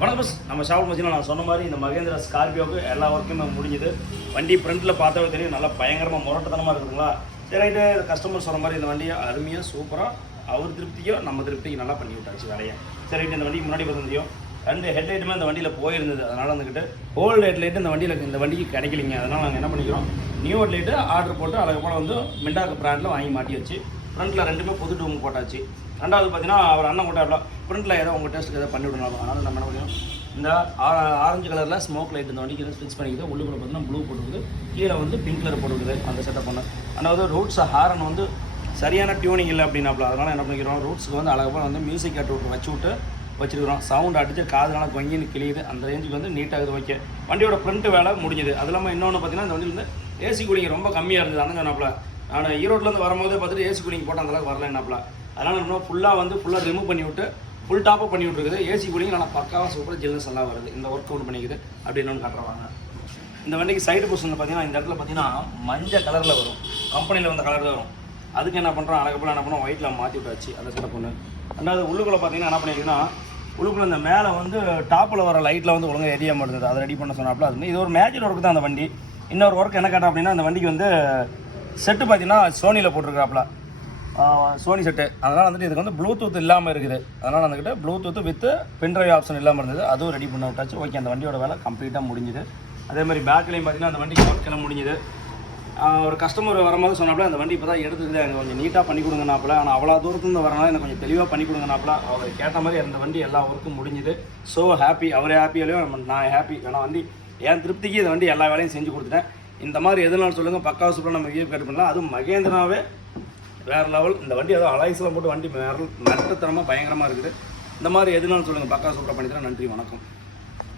வணக்கம் பஸ். நம்ம ஷாப் மச்சினா நான் சொன்ன மாதிரி இந்த மகேந்திரா ஸ்கார்பியோவுக்கு எல்லா ஒர்க்குமே முடிஞ்சுது. வண்டி ஃப்ரண்ட்டில் பார்த்தாவே தெரியும், நல்லா பயங்கரமாக முரட்டத்தனமாக இருக்குதுங்களா. சரி ரைட்டு, கஸ்டமர் சொன்ன மாதிரி இந்த வண்டியை அருமையாக சூப்பராக அவர் திருப்தியோ நம்ம திருப்திக்கு நல்லா பண்ணி விட்டாச்சு வேலையை. சரி ரைட்டு, இந்த வண்டிக்கு முன்னாடி பார்த்திருந்தோம் 2 ஹெட்லைட்டுமே அந்த வண்டியில் போயிருந்தது. அதனால் வந்துக்கிட்டு ஓல்டு ஹெட்லைட்டு இந்த வண்டிக்கு கிடைக்கலிங்க. அதனால் நாங்கள் என்ன பண்ணிக்கிறோம், நியூ ஹெட்லைட்டு ஆர்டர் போட்டு அதுக்கு போல் வந்து மிண்டாக்கு பிராண்டில் வாங்கி மாட்டி வச்சு ஃப்ரண்ட்டில் 2மே புது டூம் போட்டாச்சு. ரெண்டாவது பார்த்தீங்கன்னா அவர் அண்ணன் கூட ஃப்ரண்ட்டில் ஏதோ உங்கள் டேஸ்ட்டுக்கு ஏதோ பண்ணி விடணும். அதனால் நம்ம என்ன பண்ணிக்கிறோம், இந்த ஆரஞ்சு கலரில் ஸ்மோக் லைட் இந்த வண்டிக்கு ஃபிக்ஸ் பண்ணிக்கிது. உள்ளுக்குள்ள பார்த்தீங்கன்னா ப்ளூ போட்டுருக்குது, கீழே வந்து பிங்க் கலர் போட்டுருக்குது. அந்த செட்டப் பண்ண ரெண்டாவது ரூட்ஸ் ஹாரன் வந்து சரியான டியூனிங் இல்லை அப்படின்னாப்புல. அதனால் என்ன பண்ணிக்கிறோம், ரூட்ஸுக்கு வந்து அழகாக வந்து மியூசிக் கேட்டு விட்டு வச்சுருக்கிறோம். சவுண்ட் அடித்து காதுனால கொஞ்சம் கிளியுது. அந்த ரேஞ்சுக்கு வந்து நீட்டாகுது. ஓகே, வண்டியோட ஃப்ரண்ட் வேலை முடிஞ்சுது. அது இல்லாமல் இன்னொன்று பார்த்தீங்கன்னா இந்த வண்டியில் வந்து ஏசி கூலிங் ரொம்ப கம்மியாக இருந்தது. அண்ணன் சொன்னாப்புல, நான் ஈரோட்லேருந்து வரும்போது பார்த்துட்டு ஏசி கூலிங் போட்டு அந்தளவுக்கு வரல என்னாப்புல. அதனால் நம்ம ஃபுல்லாக ரிமூவ் பண்ணி விட்டு ஃபுல் டாப்பாக பண்ணி விட்டுருக்குது. ஏசி கூலிங் நல்லா பக்காவாக சூப்பராக ஜில்னஸ் எல்லாம் வருது. இந்த ஒர்க் அவுட் பண்ணிக்குது. அப்படி இன்னொன்று காட்டுறாங்க. இந்த வண்டிக்கு சைடு பொசிஷன் பார்த்தீங்கன்னா இந்த இடத்துல பார்த்தீங்கன்னா மஞ்சள் கலரில் வரும், கம்பெனியில் வந்த கலர் தான் வரும். அதுக்கு என்ன பண்ணுறோம், அழகப்போல் என்ன பண்ணோம், ஒயிட்டில் மாற்றி விட்டாச்சு. அதை செட்டப் பண்ணு. ரெண்டாவது உள்ளுக்குள்ளே பார்த்தீங்கன்னா என்ன பண்ணியிருக்குன்னா, உள்ளுக்குள்ளே இந்த மேலே வந்து டாப்பில் வர லைட்டில் வந்து ஒழுங்காக எரிய மாட்டேங்குது. அதை ரெடி பண்ண சொன்னாப்புல. அது இது ஒரு மேஜர் ஒர்க்கு தான் அந்த வண்டி. இன்னொரு ஒர்க் என்ன கேட்டால் அப்படின்னா, அந்த வண்டிக்கு வந்து செட்டு பார்த்தீங்கன்னா சோனியில் போட்டிருக்காப்புல, சோனி செட்டு. அதனால் வந்துட்டு இதுக்கு வந்து ப்ளூடூத் இல்லாமல் இருக்குது. அதனால் வந்துக்கிட்ட ப்ளூடூத் வித்து பென்ட்ரைவ் ஆப்ஷன் இல்லாமல் இருந்தது. அதுவும் ரெடி பண்ண விட்டாச்சு. ஓகே, அந்த வண்டியோட வேலை கம்ப்ளீட்டாக முடிஞ்சுது. அதே மாதிரி பேக்லேயும் பார்த்தீங்கன்னா அந்த வண்டிக்கு ஒர்க்கெல்லாம் முடிஞ்சுது. ஒரு கஸ்டமர் வரும்போது சொன்னாப்புல, அந்த வண்டி இப்போ தான் எடுத்துக்கிது, எனக்கு கொஞ்சம் நீட்டாக பண்ணி கொடுங்கனாப்புல. ஆனால் அவ்வளோ தூரத்துலேருந்து வரனால எனக்கு கொஞ்சம் தெளிவாக பண்ணி கொடுங்கனாப்புல. அவர் கேட்ட மாதிரி அந்த வண்டி எல்லா ஒர்க்கும் முடிஞ்சுது. ஸோ ஹாப்பி, அவரே ஹாப்பியாலையும் நான் ஹாப்பி. ஏன்னா வண்டி என் திருப்திக்கு இந்த வண்டி எல்லா வேலையும் செஞ்சு கொடுத்துட்டேன். இந்த மாதிரி எதுனாலும் சொல்லுங்கள், பக்காவாக சூப்பராக நம்ம ரிவ்யூ கேட்டு பண்ணலாம். அதுவும் மகேந்திராவே வேறு லெவல். இந்த வண்டி அதுவும் அலாய்ஸ்லாம் போட்டு வண்டி மிரட்டத்தனமாக பயங்கரமாக இருக்குது. இந்த மாதிரி எதுனாலும் சொல்லுங்கள், பக்காவாக சூப்பராக பண்ணி தரேன். நன்றி, வணக்கம்.